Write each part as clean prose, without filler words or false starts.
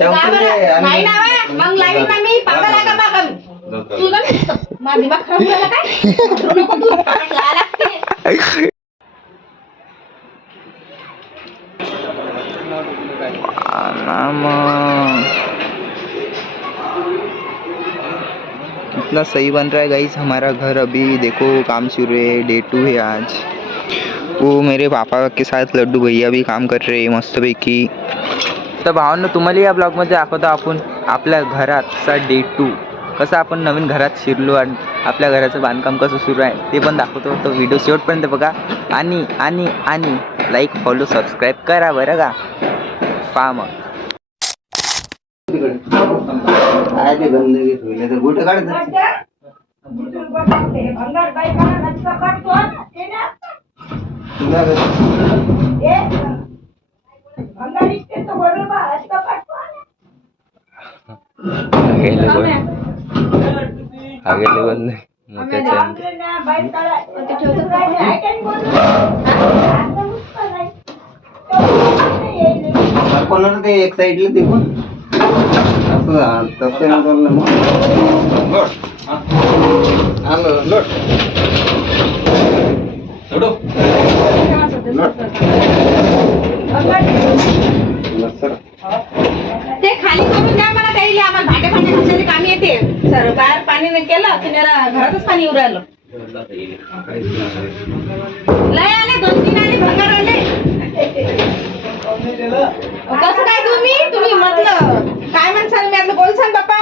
नाही ना मग लावीन ना मी पागल आहे का बाबा तू ना माझा दिमाग खराब झाला काय नको तू ला लागते कितना सही बन रहा है गाइस हमारा घर। अभी देखो काम शुरू है, डे 2 है आज। वो मेरे पापा के साथ लड्डू भैया भी काम कर रहे मस्त पैकी। तर भावांनो तुम्हाला या ब्लॉगमध्ये दाखवतो आपण आपल्या घराचा डे 2 कसं आपण नवीन घरात शिरलो आणि आपल्या घराचं बांधकाम कसं सुरू आहे ते पण दाखवतो। तो व्हिडिओ शेवटपर्यंत बघा आणि आणि आणि लाईक फॉलो सबस्क्राईब करा बरं का। पहा मग काय ते गंदगी ठेवले तर गुट काढत आगे बंद कोणाला ते एक साईडला तिकून तसं ते खाली करून द्या मला काही आम्हाला भांडे भांडे घासायचे काम येते सर बाहेर पाणी नाही केलं की घरातच पाणी येऊ राहिलं लय आले 2-3 आले भंगार आले कसं काय तुम्ही म्हटलं काय म्हणसाल मी आता बोल सांग बाप्पा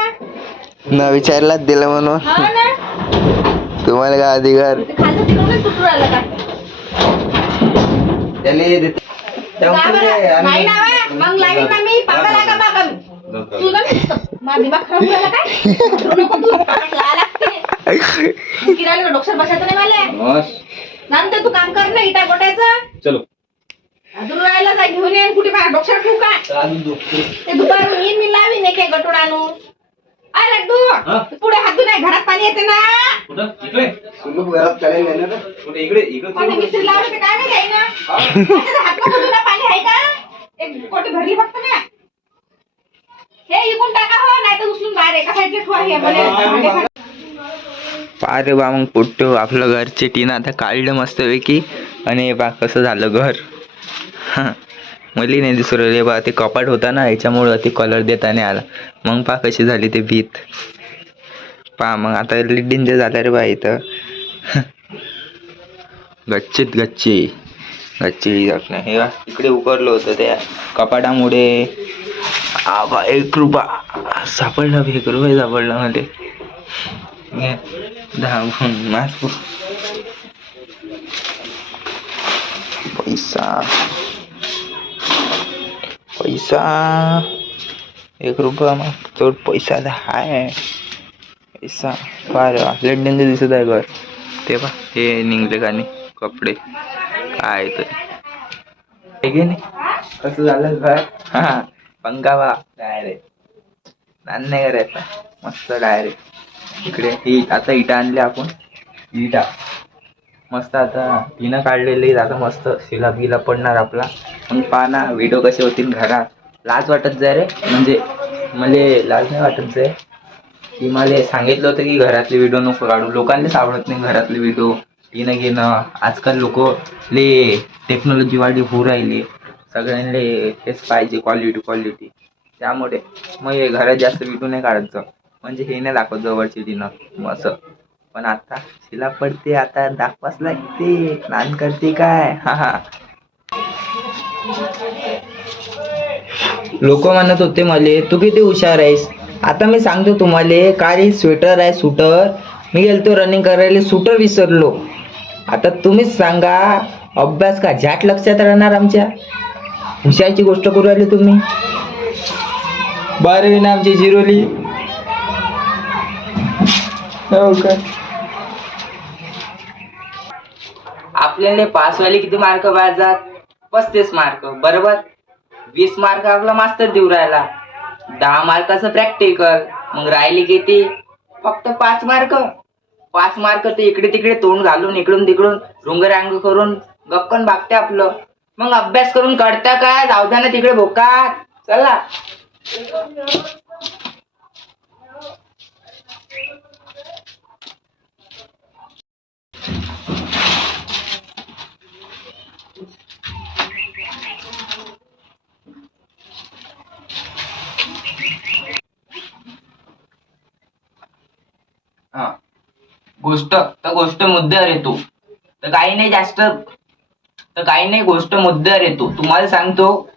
न विचारलाच दिलं म्हणून हा ना तुम्हाला काय अधिकार खाली तिकडूनच तुटू राहिलं का नाही ना मग लावीन ना मी पागल आहे का बाबा तू ना माझा दिमाग खराब झाला काय नको तू ला लागते किरायला डॉक्टर बसायचं नाही मला नंतर तू काम कर ना इटा गोटायचं चलो अजून राहायला जा घेऊन ये कुठे बाहेर डॉक्टर ठेवू का ते दुपारून येईन मी लावीन एक गटोड आणून आय लड्डू पुढे हात नाही घरात पाणी येते ना घरात चालेल ना इकडे पाणी मिस्त्री लावलं ते काय नाही ना हात नको पाणी आहे का एक कोटी भरली फक्त ना हे इकून टाका हो नाही तर उचलून बाहेर एका साईडला ठेवा हे मला अरे बा मग पुट्टो आपलं घरचे टीन आता काढलं मस्त पैकी आणि बा कसं झालं घर मला नाही दिसू राहिले बा ते कपाट होता ना याच्यामुळं ते कलर देता नाही आला मग पा कशी झाली ते भीत पा मग आता डेंजर झालं रे बा इथं गच्चीत गच्ची हे इकडे उकरलं होतं त्या कपाटामुळे आबा 1 रुपया सापडला 1 रुपया सापडला मध्ये 10 मास्क पैसा 1 रुपया मग तो पैसा आहे पैसा फार आपल्या डेंजर दिसत आहे घर ते पा हे निघले का नाही कपडे काय तर नाही कसं झालं घर पंखा बा डायरेक्ट नाही करायचा मस्त डायरेक्ट इकडे ही आता इटा आणल्या आपण इटा मस्त आता तिनं काढलेली आता मस्त शिलाप गिला पडणार आपला मग पहा ना व्हिडिओ कसे होतील घरात लाज वाटत जाय रे म्हणजे मला लाज नाही वाटत जाय की मला सांगितलं होतं की घरातले व्हिडिओ नको काढू लोकांनाच आवडत नाही घरातले व्हिडिओ घेणं घेणं आजकाल लोक ले टेक्नॉलॉजी वाढली होऊ राहिली सगळ्यांना हेच पाहिजे क्वालिटी त्यामुळे मग हे घरात जास्त व्हिडिओ नाही काढायचं म्हणजे हे नाही दाखवत जवळची तिनं असं पण आता शिला पडते आता दाखवाच लागते स्नान करते काय लोक म्हणत होते मले तू किती हुशार आहेस आता मी सांगतो तुम्हाला काय स्वेटर आहे सुटर मी गेलतो रनिंग करायला सुटर विसरलो आता तुम्हीच सांगा अभ्यास का झॅट लक्षात राहणार आमच्या हुशारची गोष्ट करू राहिली तुम्ही 12वी ना आमची जिरोली हो का आपल्याला पास व्हायला किती मार्क पाहिजेत 35 मार्क बरोबर 20 मार्क आपला मास्टर देऊ राहिला 10 मार्काचं प्रॅक्टिकल मग राहिली किती फक्त 5 मार्क ते इकडे तिकडे तोंड घालून इकडून तिकडून रुंगरांग करून गप्पन भागते आपलं मग अभ्यास करून कळतं काय जाऊ द्या ना तिकडे भोकात चला हा गोष्ट मुद्द्यावर येतो. तर काही नाही जास्त, तर काही नाही गोष्ट मुद्द्यावर येतो. तुम्हाला सांगतो,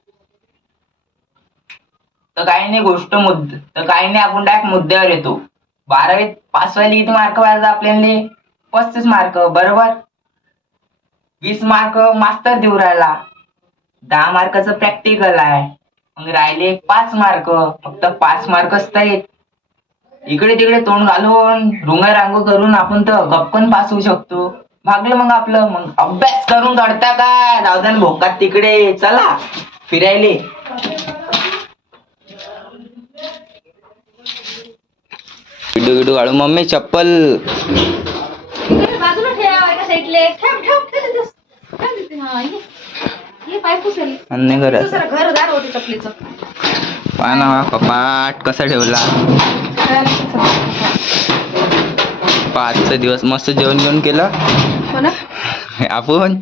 तर काही नाही आपण डायरेक्ट मुद्द्यावर येतो. 12वीत पास व्हायला किती मार्क पाहिजे आपल्याला? 35 मार्क, बरोबर. 20 मार्क मास्तर देऊ राहिला, 10 मार्काचं प्रॅक्टिकल आहे, मग राहिले 5 मार्क. फक्त 5 मार्कच तर इकडे तिकडे तोंड घालून रुंगा रांगो करून आपण तर गप्पन पास होऊ शकतो. भागलं मग आपलं. मग अभ्यास करून काढता काय? जाऊ द्या भोकात तिकडे, चला फिरायले. व्हिडिओ काढू. मम्मी चप्पल इकडे बाजूला ठेवा एका साईडले. ठेव ठेव ठेव तिथेच. ठेव तिथे. हा, ये पाय पुसेल. अन्य घरात दुसरं घरदार होते चपलीचं. पाहा ना कपाट कसा ठेवला. 5 दिवस मस्त जेवण घेऊन केलं हो ना. आपण.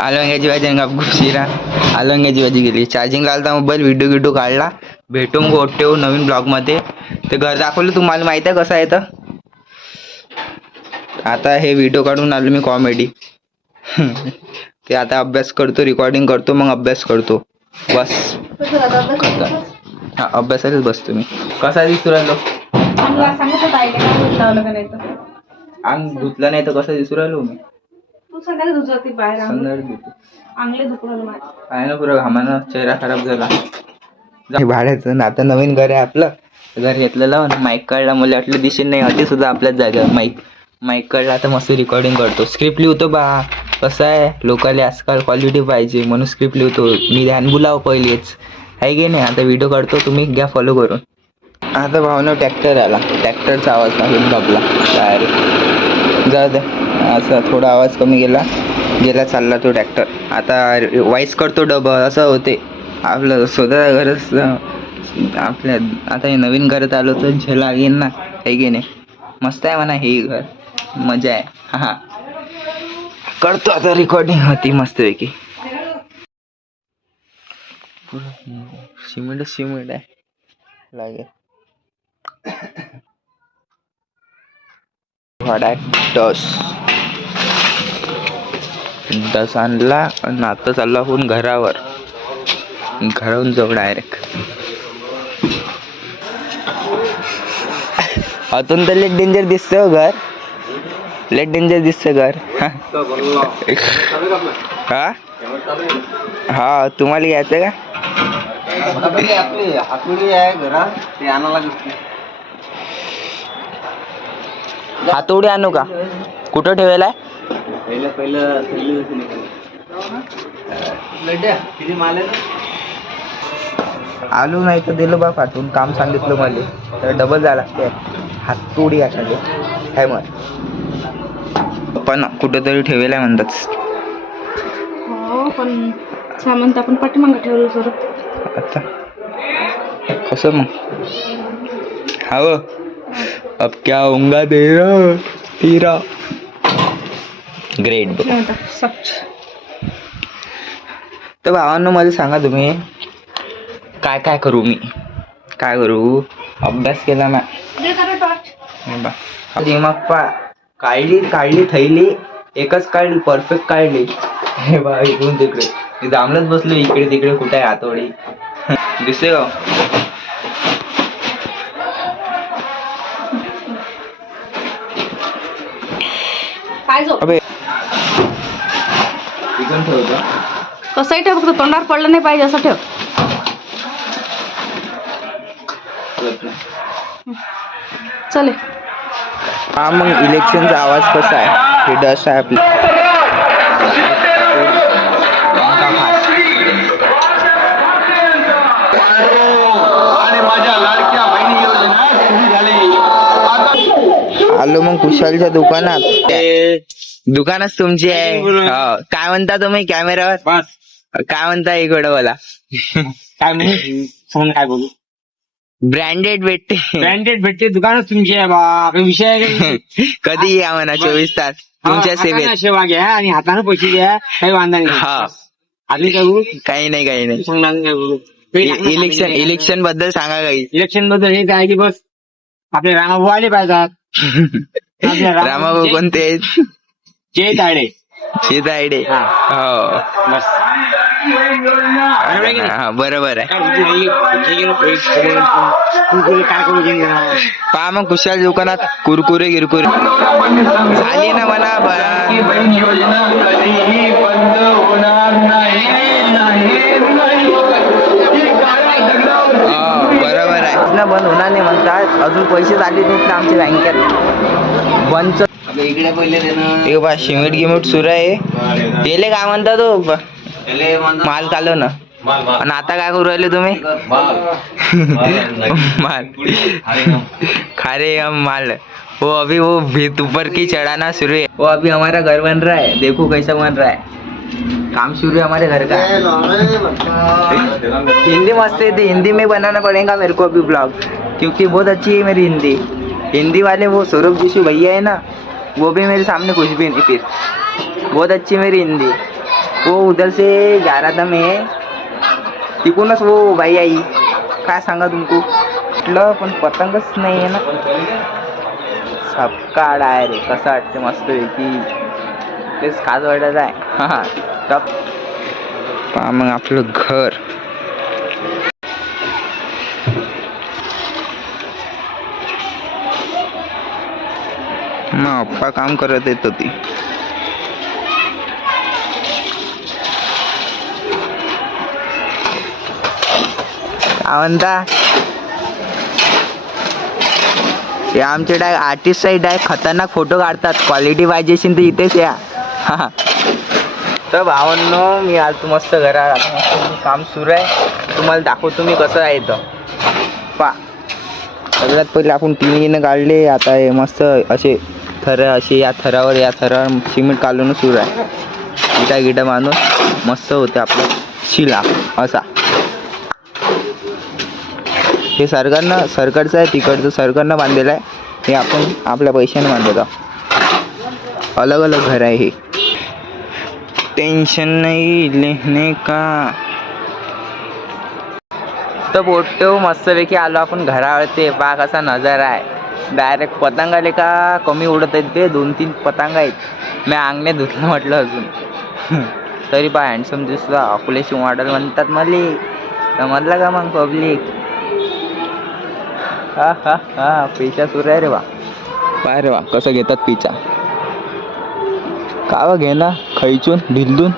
आलंग्याची भाजी आणि कापूस शिरा. आलंग्याची भाजी गेली. चार्जिंग लावला मोबाईल. व्हिडिओ काढला. भेटू मग ओट्टेव नवीन ब्लॉग मध्ये. ते घर दाखवलं तुम्हाला माहित आहे कसं आहे तर. आता हे व्हिडिओ काढून आलो मी कॉमेडी. ते आता अभ्यास करतो, रेकॉर्डिंग करतो, मग अभ्यास करतो बस. हा अभ्यासालाच बसतो मी. कसा दिसतो राहिलो? चांगला सांगत होता आईला काय लावलं का नाही तर. अंग धुतला नाही तर कसं दिसू राहिलो मी? तू सगळ्यात दुजवती बाहेर संध्याकाळी धुतो. चांगले दुखलं माझे. काय ना पुरा घामानं चेहरा खराब झाला. भाड्याचं ना आता नवीन घर आहे आपलं. घर घेतलेलं माईक काढला. मला वाटलं दिसेल नाही, अति सुद्धा आपल्याच जागेवर माईक काढला. आता मस्त रेकॉर्डिंग करतो. स्क्रिप्ट लिहितो बा. कसं आहे लोकांना आजकाल क्वालिटी पाहिजे म्हणून स्क्रिप्ट लिहितो मी. ध्यान बुलाव पहिलेच आहे की नाही. आता व्हिडिओ काढतो, तुम्ही घ्या फॉलो करून. आता भावना ट्रॅक्टर आला. ट्रॅक्टरचा आवाज काढून बाबला डायरेक्ट जाऊ द्या. असं थोडा आवाज कमी गेला चालला तो ट्रॅक्टर. आता वाईस करतो डबल असं होते आपलं स्वतः घरच. आपल्या आता हे नवीन घरात आलो तर झेला लागेल ना, आहे की नाही. मस्त आहे म्हणा हे घर, मजा आहे. हा करतो आता रेकॉर्डिंग होती मस्तपैकी. सिमेंट आहे लागेल. डस आणला आणि आता चालला आपण घरावर. घरावरून जाऊ डायरेक्ट. आतून तर लेट डेंजर दिसतं घर. लेट डेंजर दिसतं घर. हा हा तुम्हाला घ्यायचं का? आपली हातोडी आहे घरात, ते आणायला लागत. हातोडी आणू का? कुठं ठेवायला? पहिलं किती माल आहे? आलू नाही तर दिलं बा पाठवून. काम सांगितलं मला तर डबल जायला लागते. हातोडी अशाने काय मग पण कुठंतरी ठेवायला म्हणतात. हो पण सामान तर आपण पाठीमागं ठेवलं सर. आता कसं मग? हाव अब क्या होऊंगा तेरा ग्रेट. तर भावांनो मला सांगा तुम्ही काय करू मी? काय करू? अभ्यास केला ना दिमाग पा. काढली थैली एकच काढली, परफेक्ट काढली. हे बा इकडून तिकडे दामलत बसलो. इकडे तिकडे कुठे आहे हातोडी? दिसते का? काय झोप अबे इकडून ठेवतो. कसंही ठेव, फक्त तोंडावर पडलं नाही पाहिजे असं ठेव. चालेल. हा मग इलेक्शनचा आवाज कसा आहे? हे डस्ट आहे आपली. आलो मग कुशालच्या दुकानात. दुकानच तुमची आहे. हो काय म्हणता तुम्ही कॅमेरावर? काय म्हणता इकडं बोला. काय म्हणून काय बोलू? ब्रँडेड भेटते. ब्रँडेड भेटते, दुकानच तुमची आहे बा, काही विषय आहे का? कधी या म्हणा 24 तास तुमच्या हाताने सेवेत. सेवा घ्या आणि हाताने पैसे द्या, काही वांधा नाही. हा. आधी काय करू काही नाही. सांगणार काय करू? इलेक्शन बद्दल सांगा काही. इलेक्शन बद्दल हेच आहे की बस आपले रामाभाऊ आले पाहिजेत. आपले रामाभाऊ कोणते आहेत? जय तायडे. शेतायडे. हा. हो. बस हा, बरोबर आहे. काय करू घेऊन पहा मग कुशाल दुकानात कुरकुरे गिरकुरे झाली ना म्हणा. बरोबर आहे ना, बंद होणार नाही म्हणतात. अजून पैसे झाले नाहीत ना आमच्या बँकेत. बंद इकडे पहिले देणं हे बा सिमेंट गिमेंट सुरू आहे. गेले काय म्हणता तो माल कालो ना. आणि आता काय करू राहिले तुम्ही? माल खारे हम माल. वो अभी वो भीत ऊपर की चढ़ाना शुरू है. वो अभी हमारा घर बन रहा है, देखो कैसा बन रहा है. काम शुरू है हमारे घर का. हिंदी मस्त है, तो हिंदी में बनाना पड़ेगा मेरे को अभी ब्लॉग, क्योंकि बहुत अच्छी है मेरी हिंदी. हिंदी वाले वो सौरभ जोशी भैया है ना, वो भी मेरे सामने कुछ भी नहीं. फिर बहुत अच्छी मेरी हिंदी. वो उधर से जा रहा था मैं, तिकूनच वो बाई आई. काय सांगा तुमको म्हटलं, पण पतंगच नाही आहे ना. सबकाड आहे रे. कसं वाटते मस्त की तेच खास वाटत आहे. हा टप. पहा मग आपलं घर. मग अप्पा काम करत येत होती. काय म्हणता? हे आमचे डाय आर्टिस्ट साईड आहे, खतरनाक फोटो काढतात. क्वालिटी पाहिजे असेल तर इथेच या. तर भावांनो, मी आज मस्त घरात काम सुरू आहे. तुम्हाला दाखवतो मी कसं आहे तर. पा सगळ्यात पहिले आपण टिनीनं काढले. आता हे मस्त असे थर, असे या थरावर सिमेंट काढून सुरू आहे. इटा गिटा बांधून मस्त होते आपलं शिला असा. हे सरकारचं आहे, तिकडचं सरकारनं बांधलेलं आहे. हे आपण आपल्या पैशाने बांधत आहोत. अलग अलग घर आहे हे. टेन्शन नाही लेने का. तर फोटो मस्तपैकी आलो आपण घरावरती. पहा कसा नजारा आहे. डायरेक्ट पतंग आले का कमी उडत आहेत ते. 2-3 पतंग आहेत. मी अंगणे धुतलं म्हटलं अजून. तरी पहा हँडसम दिसला. अकोल्याची मॉडेल म्हणतात मले. समजलं का मग पब्लिक? हा पिचा सुरू आहे रे बा. पाय रे बा कसं घेतात पिचा. कावा घे ना खैचून ढिलदून.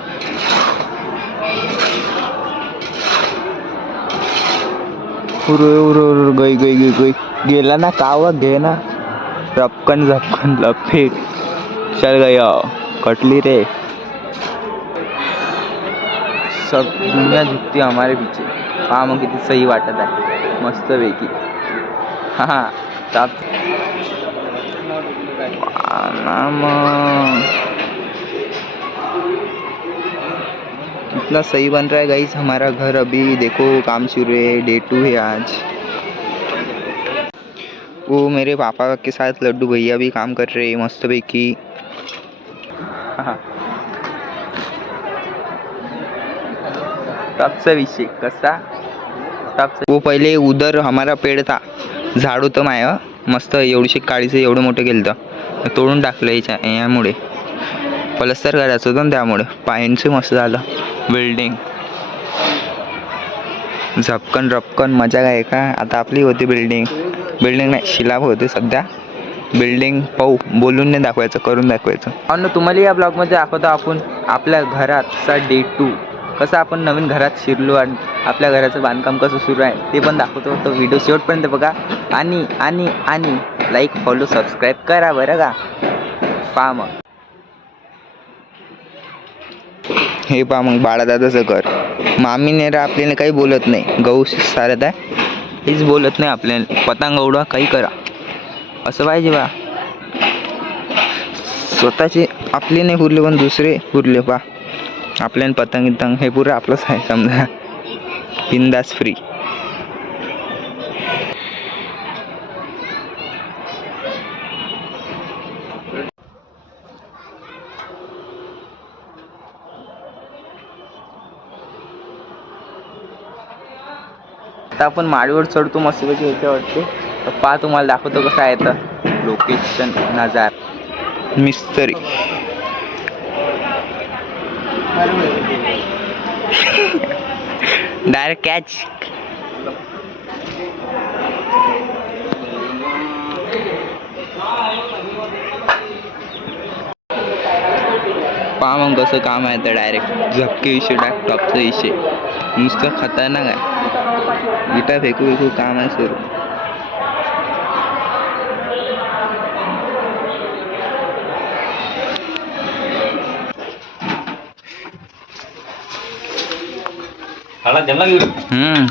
गई गेला ना. कावा घे ना. रपकन झपकन लपेट चल गया. कटली रे. सब दुनिया झुकती हमारे पीछे. पहा मग किती सही वाटत आहे मस्त पैकी. हा ताप कितना सही बन रहा है गाइस हमारा घर. अभी देखो काम शुरू है. Day 2 है आज. वो मेरे पापा के साथ लड्डू भैया भी काम कर रहे हैं मस्त पैकी. टपचा विषय कसा. वो पहिले उधर हमारा पेड़ था. झाड होतं माय मस्त. एवढीशी काळीचं एवढं मोठं केलं तर तोडून टाकलं यामुळे. प्लस्तर करायचं होतं त्यामुळे. पायांचं मस्त झालं. बिल्डिंग झपकन रपकन मजा काय का. आता आपली होती बिल्डिंग नाही शिलाब होते सध्या. बिल्डिंग पाहू. बोलून नाही दाखवायचं, करून दाखवायचं. आणि तुम्हाला या ब्लॉगमध्ये दाखवतो आपण आपल्या घराचा Day 2 कसं आपण नवीन घरात शिरलो आणि आपल्या घराचं बांधकाम कसं सुरू आहे ते पण दाखवतो. तो व्हिडिओ शेवटपर्यंत बघा. आणि लाईक फॉलो सबस्क्राईब करा बरं का. पहा मग हे पहा मग बाळादादाचं घर. मामी नेरा आपल्याला काही बोलत नाही. गहू सारत आहे हेच बोलत नाही आपल्याला. पतंग उडवा काही करा असं पाहिजे बा. स्वतःचे आपले नाही पुरले पण दुसरे पुरले पा. आपल्याला पतंग हे पुरं आपलंच आहे समजा. बिंदास फ्री. आता आपण माडीवर चढतो मस्तपैकी याच्या वाटते. तर पहा तुम्हाला दाखवतो कसं आहे तर लोकेशन नजार मिस्त्री. Direct catch. पहा मग कसं काम आहे तर डायरेक्ट झपके विषय टॉपचा विषय नुसतं खतरनाक आहे. विटा फेकू काम आहे सुरू.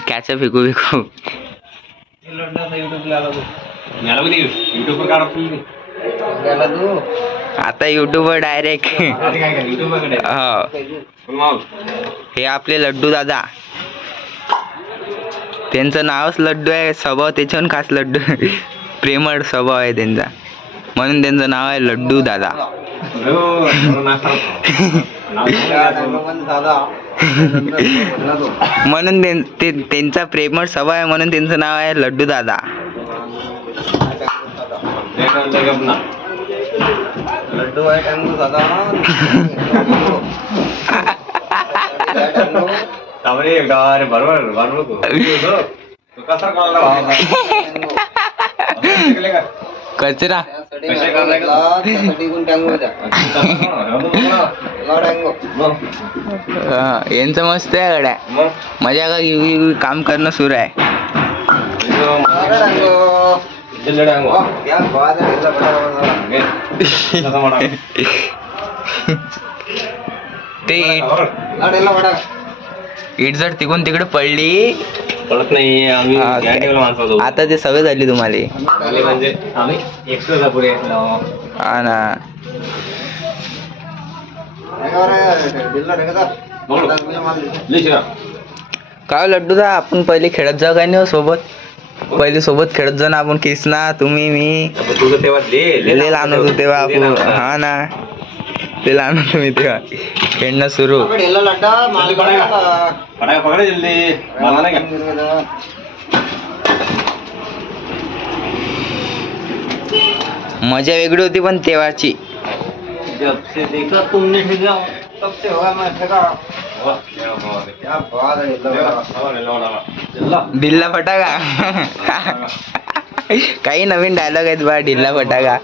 कॅच फेकू आता युट्यूबवर डायरेक्ट. हे आपले लड्डू दादा, त्यांचं नावच लड्डू आहे. स्वभाव त्याच्याहून खास लड्डू. प्रेमळ स्वभाव आहे त्यांचा म्हणून त्यांचं नाव आहे लड्डू दादा. म्हणून त्यांचा प्रेमळ स्वभाव आहे म्हणून त्यांचं नाव आहे लड्डू दादा. लड्डू आहे टांगू दादा. कचरा यांचं मस्त आहे गड्या. मजा का काम करणं सुरू आहे. ते इट जर तिकून तिकडे पडली पडत नाही. आम्ही आता ते सवय झाली तुम्हाला. म्हणजे आम्ही एक्स्ट्रा पुढे. हा ना. काय लड्डू दा आपण पहिले खेळत जाऊ काय नाही सोबत. पहिले सोबत खेळत जाऊ ना आपण. किसना तुम्ही मी तेव्हा ले लहान होतो तेव्हा आपण. हा ना ते लहान होतो मी तेव्हा. खेळणं सुरू. मजा वेगळी होती पण तेव्हाची. ढिल्ला फटाका. काही नवीन डायलॉग आहेत बा. ढिल्ला फटाका.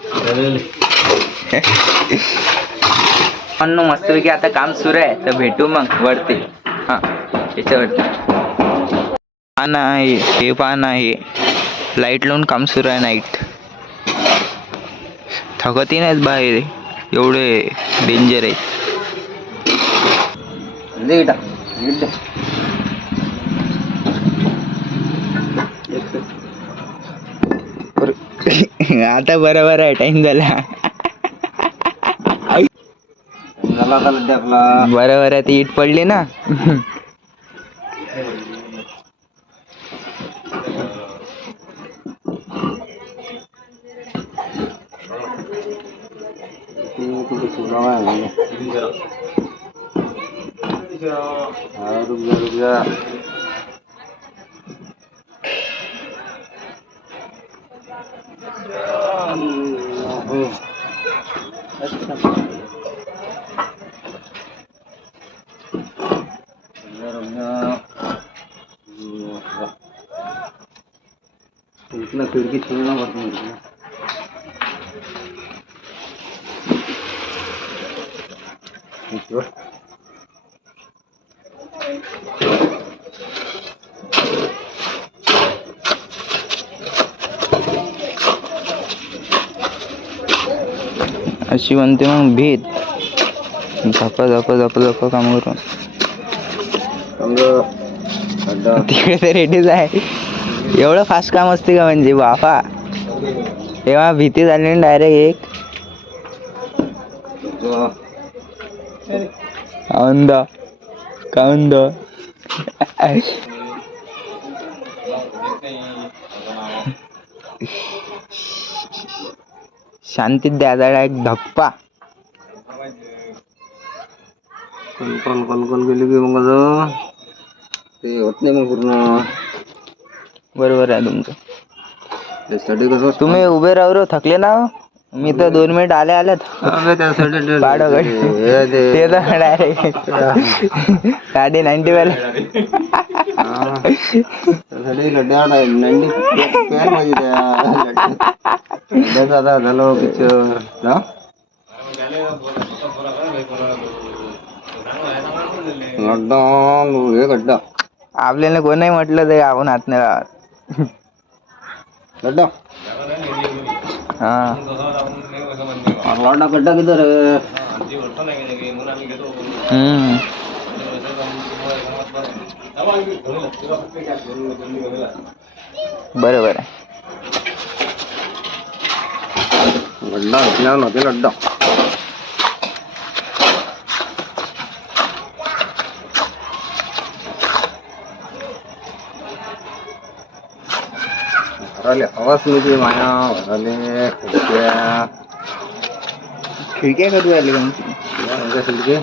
मस्तपैकी आता काम सुरू आहे तर भेटू मग वरती. हा याच्यावरती हा ना. हे पहा ना, हे लाईट लावून काम सुरू आहे नाईट. थकतही नाहीत बाहेर एवढे डेंजर आहे. आता बरोबर आहे. टाइम झाला. बरोबर आहे. ती इट पडली ना. खिड़की छोड़ना मत मुझे. अशी म्हणते मग भीत. झपा झपा झपा झपा काम करून तिकडे तर रेडीच आहे. एवढं फास्ट काम असते का म्हणजे बापा. तेव्हा भीती झाली ना डायरेक्ट एक. काउंदा काउंदा. शांतीत द्या एक धप्पा. कॉल गेली की मग ते होत नाही मग पूर्ण. बरोबर आहे तुमचं. त्यासाठी कसं तुम्ही उभे राहू थकले ना हो? मी तर 2 मिनिट आल्यात त्यासाठी पाडोगड ते तर डायरेक्ट गाडी 90 वाला त्यासाठी लड्ड्या नंदी प्यायला पाहिजे त्या लड्ड्याचा आता झालं पिक्चर ना गड्डा हे गड्डा आपल्याला कोणही म्हटलं तरी आपण हात नाही लावत. गड्डा हा गड्डा गड्डा किधर है? बरोबर आहे. गड्डा घेतल्या नव्हते गड्डा घराले आवाज म्हणजे माया घराले खिडक्या करू आले असेल की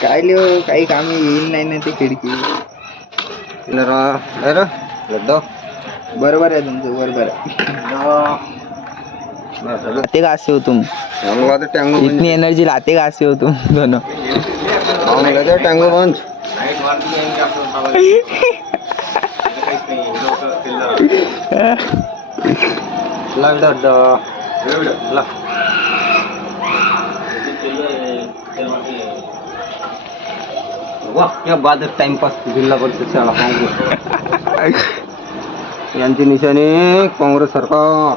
काय लिहो काही काम येईल नाही ना ते खिडकी. गड्डा बरोबर आहे तुमचं. बरोबर आहे. लाते घासे हो तुम इतनी एनर्जी लाते घासे हो तुम दोनों. टँगो पंच क्या बाद टाइमपास जिल्हा परिषद शाळा यांची निशाणी काँग्रेस सरकार.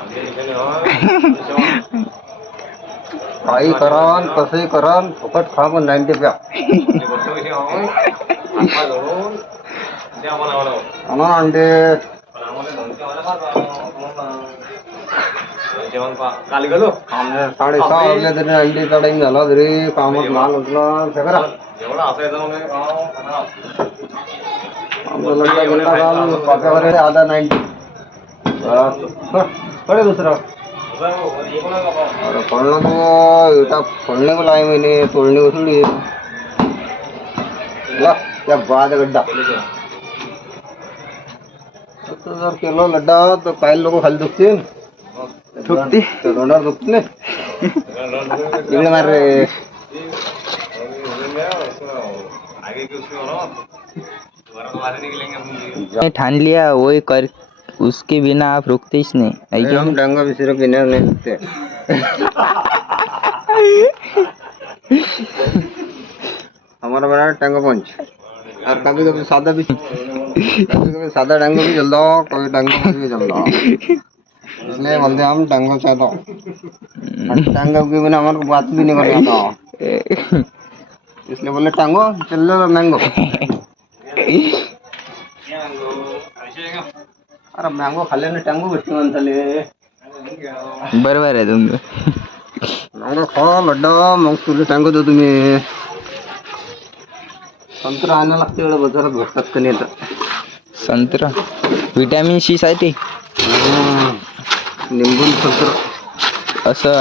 काही कराल कसंही कराल फुकट खा पण 90 प्या आम्हाला अंडे 6:30 वाजले तरी अंडीचा टाइम झाला तरी कामात माल उचला सगळा आधा 90 कडे दुसरा अरे पडलं तो इटा फोडणे को लाई मैंने तोडणे को थोडी त्या बाद गड्डा जर केलं लड्डा तर काही लोक खाली दुखतील दुखते तोंडावर दुखत नाही इकडे मार रे ठान लिया वही कर उसके बिना आप रुकते ही नहीं. हम डांगा भी सिर्फ पीने नहीं रुकते हमारा बना टैंगो पंच और कभी कभी सादा भी सादा टैंगो भी चलता हो कभी टैंगो भी चलता इसलिए बोलते हम टैंगो चाहता हूँ टैंगो के बिना हमारे को बात भी नहीं कर पाता इसलिए बोले टैंगो चल लो मैंगो अरे मँगो खाल्ल्याने टँगो भेटते माणसाले. बरोबर आहे तुमचं. मँगो खा लड्डा मग तुला टँगो देतो तुम्ही. संत्रा आणायला लागते एवढं बाजारात भेटतात का नाही तर. संत्रा विटॅमिन सी साठी निंबून संत्रा असं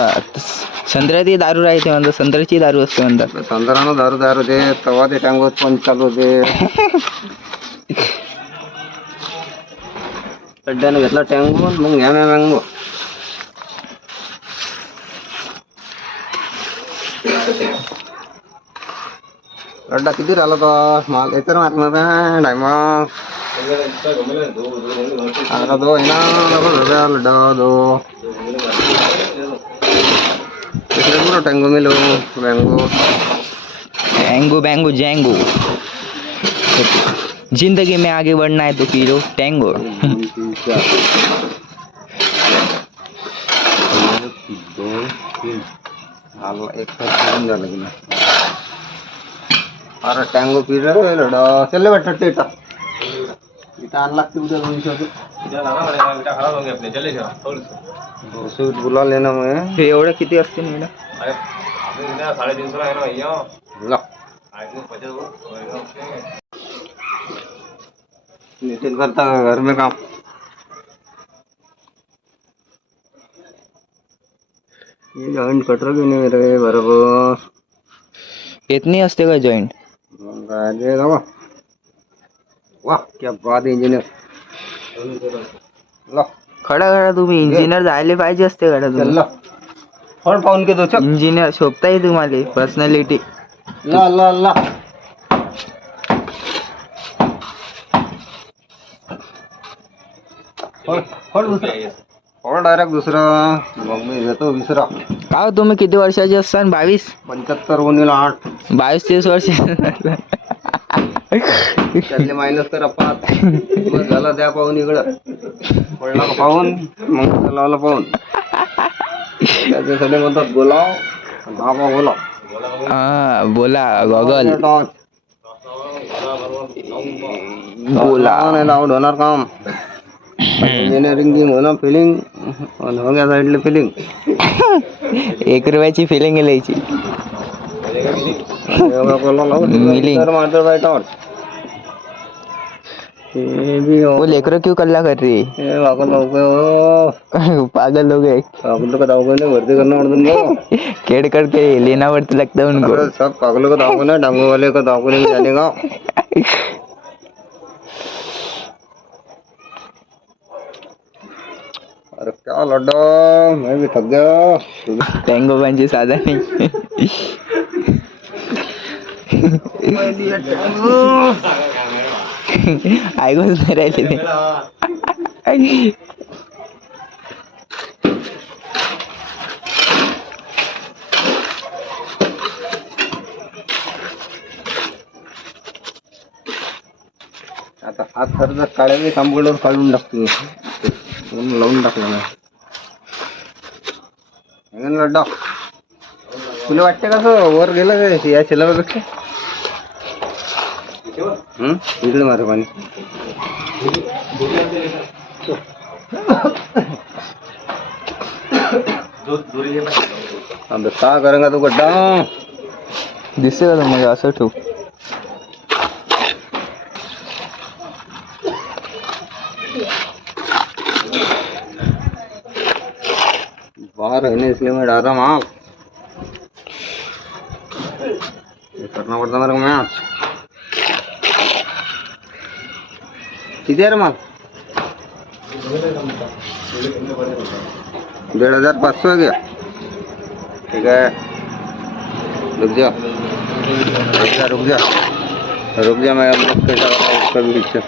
संत्र्याची दारू राहते म्हणतात. संत्र्याची दारू असते म्हणतात. संत्र्यानं दारू तयार होते तेव्हा ते टँगो पण चालू होते. लड्ड्यानं घेतला टँगो मग घ्या मँगो. लड्डा किती राहिला तो माल येतर मारणार डायमंड आता दो है ना लड्डा दो इसलिए पूरा टैंगो मिलो मैंगो टैंगो बैंगो जैंगो. जिंदगी में आगे बढ़ना है तो पी टैंगो. एक झालं की अरे टँगो पी रे लढा चल वाटत टेटा इथं आण लागते उद्या 200 बुला लेना मैं हे एवढं किती असते मॅडम. 350 आहे ना भैया ला नितिन करता घर में काम ये जॉइंट कट रहा भी नहीं मेरे बराबर येत नाही असते का जॉईंट. गाजे बाबा वाह क्या बात इंजिनियर. ला खडा खडा तुम्ही इंजिनियर जायला पाहिजे असते खडा तुम्ही. चल फळ पाहून घेतो. चल इंजिनियर शोभताय तुम्हाला पर्सनॅलिटी. ला ला ला फळ डायरेक्ट दुसरा. मग मी घेतो विसरा. का हो, तुम्ही किती वर्षाचे असतान? 22. 75 गुणिले 8. 22-23 वर्ष. त्यातले मायनस करा 5. बस झाला द्या पाहून इकडं. पडला का पाहून मग लावला पाहून. त्याच्यासाठी म्हणतात बोलाव. बाबा बोला. हा बोला गॉगल टॉर्च. बोला. नाही लावून होणार काम. इंजिनिअरिंग होणार फिलिंग. हो गया साईडले फिलिंग. 1 रुपयाची फिलिंग घ्यायची. मिलिंग. मारतो बाय टॉर्च. वो लेकरं क्यों कल्ला कर रही है? पागल लोग हैं. पागलों का दवाखाना भर्ती करना पड़ता है. केड़ करके लेना पड़ता लगता है उनको. अरे सब पागलों का दवाखाना. डांगो वाले का दवाखाने में जाने का. अरे क्या लड्डा. मैं भी थक गया. टँगो पंची साधा नहीं. ऐकूच नाही राहिले ते. आता हात खर्च काढायला कॉम्प्युटर काढून टाकतो. लावून टाकला ना लड्डा. तुला वाटते का वर गेलं का या शिलापेक्षा. इकडे मारे पाणी. अब का करेंगा तू गड्डा. दिसते का तुम्हाला असं ठेवू. बाहर रहने इसलिए मैं डर रहा हूँ. ये करना पड़ता मेरे को मैच. किती आहे रे माल. 1500 गया. ठीक है रुक जा. रुक जा मैं अब कैसा उसका भी हिस्सा.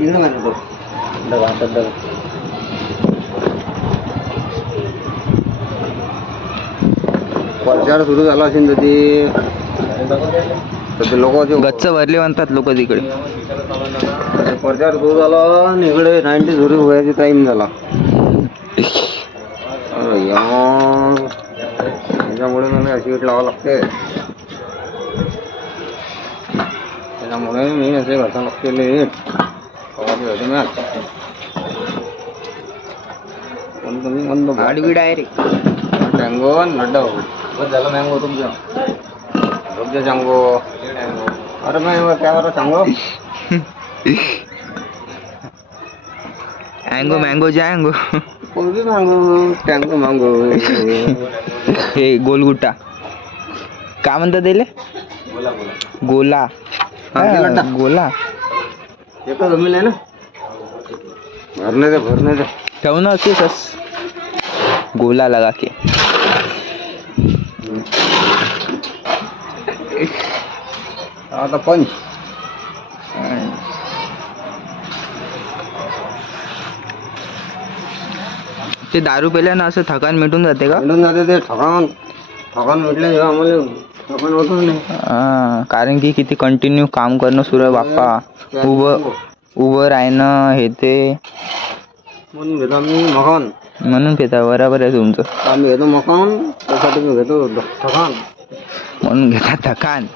इकडे मारतो डबा. प्रचार सुरू झाला असेल तर ते लोक गच्च भरले म्हणतात लोक तिकडे. प्रचार सुरू झाला आणि इकडे 90 सुरू व्हायचा टाइम झाला. अरे यार त्याच्यामुळे मला अशी लावावं लागते. त्याच्यामुळे मी असे घासा लागते लेट. आडवी डायरेक्ट टँगो लड्डा बस झालं. मँगो तुमच्या रोज सांगो. अरे मैं क्या बरं सांगो. मँगो मँगो जांगो. कोण बी मांगो. टँगो मांगो. हे गोलगुट्टा का म्हणतात त्याले. गोला. लड्डा गोला एका जमीन आहे ना. भरने दे ठेवणं असे बस. गोला लगा के. आता पंच. ते दारू पेल्यानं असं थकान मिटून जाते का. मिळून जाते ते. थकान मिटले जेव्हा आम्हाला थकान होतच नाही. कारण की किती कंटिन्यू काम करणं सुरू आहे बाप्पा. उभं राहणं हे ते. म्हणून घेतो आम्ही मकान. म्हणून पेता बरोबर आहे तुमचं. आम्ही घेतो मकान त्यासाठी मी घेतो थकान. म्हणून घेता थकान.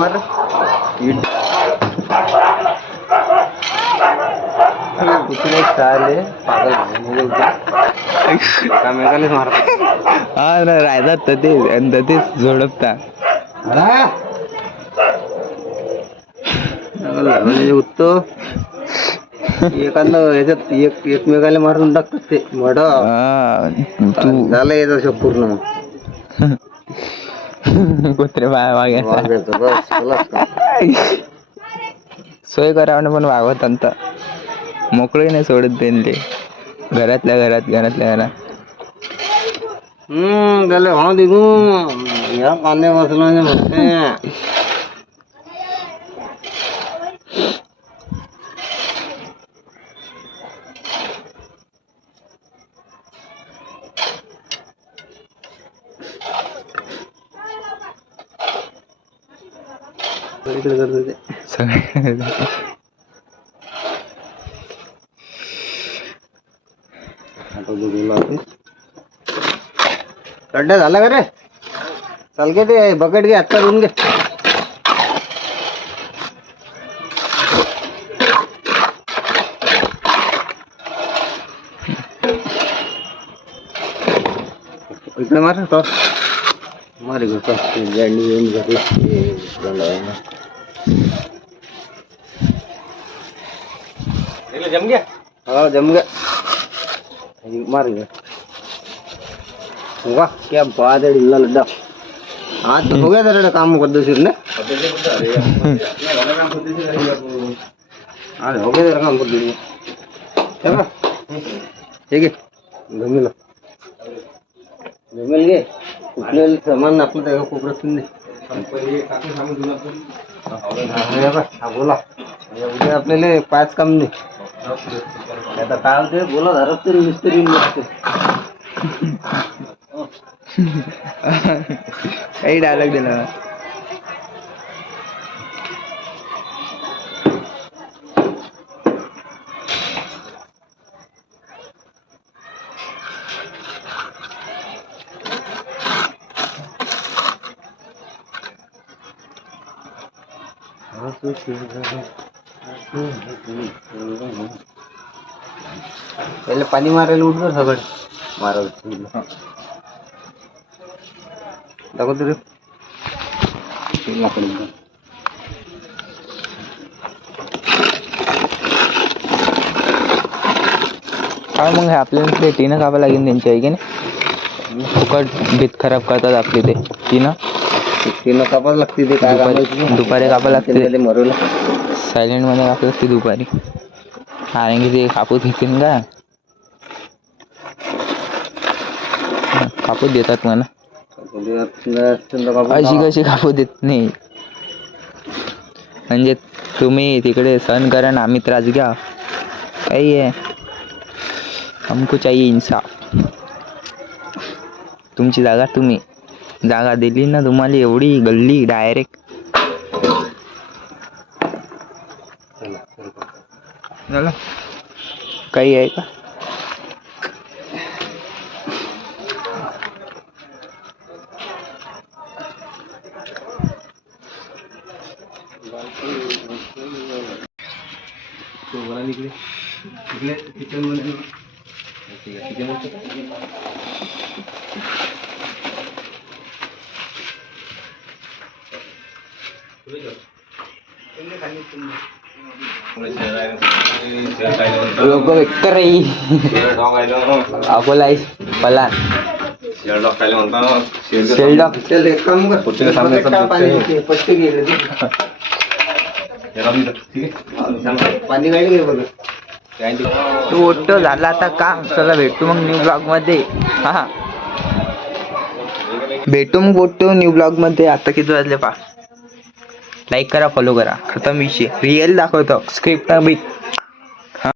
मार कुत्रे चाले पागल कामेकाले मारतात हा ना राहतात तर ते आणि तेच झोडपता उत्तो एखादं याच्यात एकमेकाला मारून टाकतात ते मड तू झालं याचं पूर्ण कुत्रे बाय मागे वागायचं बस खलास का सोय करावं पण वागवत अंत मोकळे नाही सोडत देईन ते घरातल्या घरात त्याला हा दिगू या कांदे बसला म्हणते इकडे करतो ते सगळे लड्डा झाला का रे चाल के ते बकेट घे आत्ता धुवून घे इकडे मार तो मारे घेतो गाडी येऊन घातला जम गया हाँ जम गया मार गया वाह क्या बात है ढीला लड्डा आज तो हो गया तेरा काम पद्धतशीर ने आज हो गया तेरा काम पद्धतशीर चलो ठीक है घुमिल घे कुठले सामान आपलं त्या कोपऱ्यातून दे बोला उद्या आपल्याला 5 काम दे आता काय होते बोला घरात तरी मिस्त्री काही डायलॉग दिला पहिले पाणी मारायला उठलं सगळं मारायला दाखवतो रे काय मग आपल्याला ते टीनं कापा लागेल त्यांची आहे की नाही फुकट भीत खराब करतात आपली ते तिनं कापाच लागते ते काय दुपारी कापा लागते ते मरवलं सायलेंट मध्ये कापा लागते दुपारी कारण की ते कापूस घेतील का कापूस देतात मला अशी कशी कापू देत नाही म्हणजे तुम्ही तिकडे सहन करा ना आम्ही त्रास घ्या काही आहे हमको चाहिए इंसाफ तुमची जागा तुम्ही जागा दिली ना तुम्हाला एवढी गल्ली डायरेक्ट झालं काही आहे का किचन मध्ये लोक बेकार अकोला पलान शेलडॉग एक काम कर पट्टे गेले पाणी गाडी घे बघ तू ओट्टो झाला आता काम चला भेटू मग न्यू ब्लॉग मध्ये हा भेटू मग ओट्टो न्यू ब्लॉग मध्ये आता किती वाजले पा लाईक करा फॉलो करा खतम विषय रिअल दाखवतो स्क्रिप्ट बीट